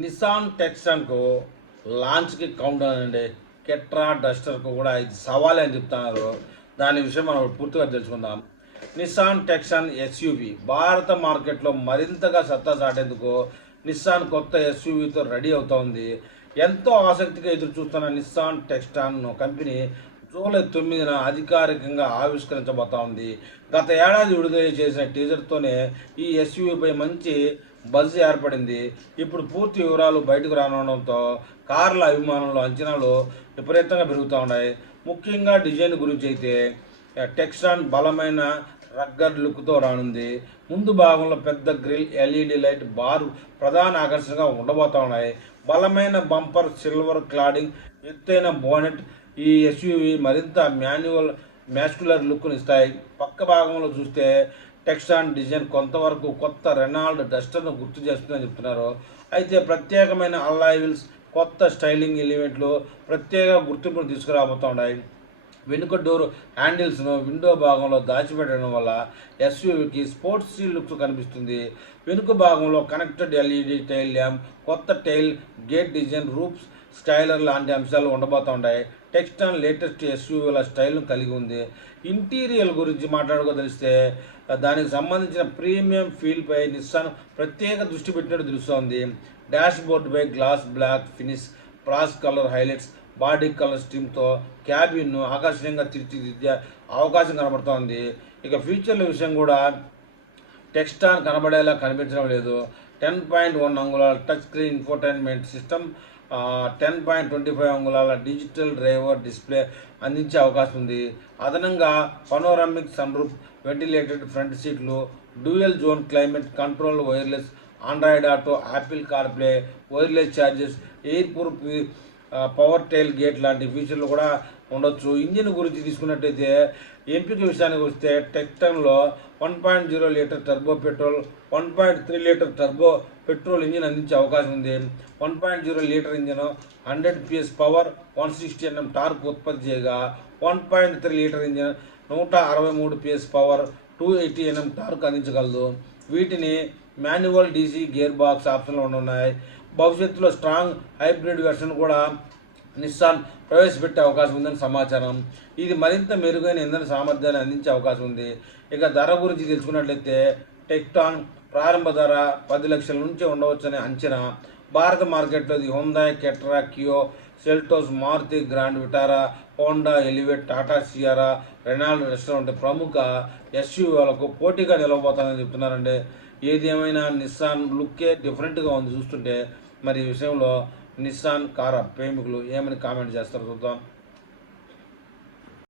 Nissan టెక్సాన్కు లాంచ్కి countdown అండి. కెట్రా డస్టర్కు కూడా ఇది సవాలే అని చెప్తున్నారు. దాని విషయం మనం పూర్తిగా తెలుసుకుందాం. నిసాన్ టెక్సాన్ ఎస్యూవి భారత మార్కెట్లో మరింతగా సత్తా చాటేందుకు నిస్సాన్ కొత్త ఎస్యూవితో రెడీ అవుతోంది. ఎంతో ఆసక్తిగా ఎదురు చూస్తున్న నిస్సాన్ టెక్సాన్ కంపెనీ జూలై 9న అధికారికంగా ఆవిష్కరించబోతోంది. గత ఏడాది విడుదల చేసిన టీజర్తోనే ఈ ఎస్యూవీపై మంచి బజ్ ఏర్పడింది. ఇప్పుడు పూర్తి వివరాలు బయటకు రానుండడంతో కార్ల అభిమానుల అంచనాలు విపరీతంగా పెరుగుతూ ఉన్నాయి. ముఖ్యంగా డిజైన్ గురించి అయితే టెక్సాన్ బలమైన రగ్గడ్ లుక్తో రానుంది. ముందు భాగంలో పెద్ద గ్రిల్, ఎల్ఈడి లైట్ బార్ ప్రధాన ఆకర్షణగా ఉండబోతా ఉన్నాయి. బలమైన బంపర్, సిల్వర్ క్లాడింగ్, ఎత్తైన బోనెట్ ఈ ఎస్యూవి మరింత మ్యాస్కులర్ లుక్ను ఇస్తాయి. పక్క భాగంలో చూస్తే టెక్సాన్ డిజైన్ కొంతవరకు కొత్త రెనాల్డ్ డస్టర్ను గుర్తు చేస్తుందని చెప్తున్నారు. అయితే ప్రత్యేకమైన అల్లాయ్ వీల్స్, కొత్త స్టైలింగ్ ఎలిమెంట్లు ప్రత్యేక గుర్తింపును తీసుకురాబోతున్నాయి. వెనుక డోర్ హ్యాండిల్స్ను విండో భాగంలో దాచిపెట్టడం వల్ల ఎస్యూవీకి స్పోర్ట్స్ లుక్ కనిపిస్తుంది. వెనుక భాగంలో కనెక్టెడ్ ఎల్ఈడి టైల్ ల్యాంప్, కొత్త tile gate design, roof styler లాంటి అంశాలు ఉండబోతున్నాయి. టెక్సాన్ లేటెస్ట్ ఎస్యూవీల స్టైల్ను కలిగి ఉంది. ఇంటీరియర్ గురించి మాట్లాడుకోదలిస్తే దానికి సంబంధించిన ప్రీమియం ఫీల్పై నిస్సాన్ ప్రత్యేక దృష్టి పెట్టినట్టు తెలుస్తోంది. డాష్ బోర్డుపై glass black finish, brass colour highlights, body colour స్టీమ్తో క్యాబిన్ను ఆకర్షణీయంగా తీర్చిదిద్దే అవకాశం కనబడుతోంది. ఇక ఫీచర్ల విషయం కూడా టెక్సాన్ కనబడేలా కనిపించడం లేదు. 10.1 అంగుళాల టచ్ స్క్రీన్ ఇన్ఫోటైన్మెంట్ సిస్టమ్, 10.25 అంగుళాల డిజిటల్ డ్రైవర్ డిస్ప్లే అందించే అవకాశం ఉంది. అదనంగా పనోరామిక్ సన్రూఫ్, వెంటిలేటెడ్ ఫ్రంట్ సీట్లు, dual zone climate control, wireless Android auto, Apple CarPlay, wireless charges, air proof power tile gate లాంటి ఫీచర్లు కూడా ఉండొచ్చు. ఇంజిన్ గురించి తీసుకున్నట్టయితే ఎంపిక విషయానికి వస్తే టెక్సాన్లో 1.0 litre turbo petrol, 1.3 litre turbo petrol engine అందించే అవకాశం ఉంది. 1.0 litre engine 100 PS power, 160 Nm torque ఉత్పత్తి చేయగా 1.3 litre engine 163 PS power, 280 Nm torque అందించగలదు. వీటిని మాన్యువల్ DC గేర్ బాక్స్ ఆప్షన్లు ఉన్నాయి. భవిష్యత్తులో స్ట్రాంగ్ హైబ్రిడ్ వెర్షన్ కూడా నిస్సాన్ ప్రవేశపెట్టే అవకాశం ఉందని సమాచారం. ఇది మరింత మెరుగైన ఇంధన సామర్థ్యాన్ని అందించే అవకాశం ఉంది. ఇక ధర గురించి తెలుసుకున్నట్లయితే టెక్సాన్ ప్రారంభ ధర 10 లక్షల నుంచి ఉండవచ్చని అంచనా. భారత మార్కెట్లో ఇది హ్యుందాయ్, కెట్రా, Kia, Seltos, Maruti grand Vitara, Honda Elevate, Tata Sierra, Renault Duster వంటి ప్రముఖ ఎస్యూవీలకు పోటీగా నిలవబోతానని చెప్తున్నారండి. ఏది ఏమైనా నిస్సాన్ లుక్కే డిఫరెంట్గా ఉంది చూస్తుంటే. మరి ఈ విషయంలో నిస్సాన్ కార్ ప్రేమికులు ఏమని కామెంట్ చేస్తారో చూద్దాం.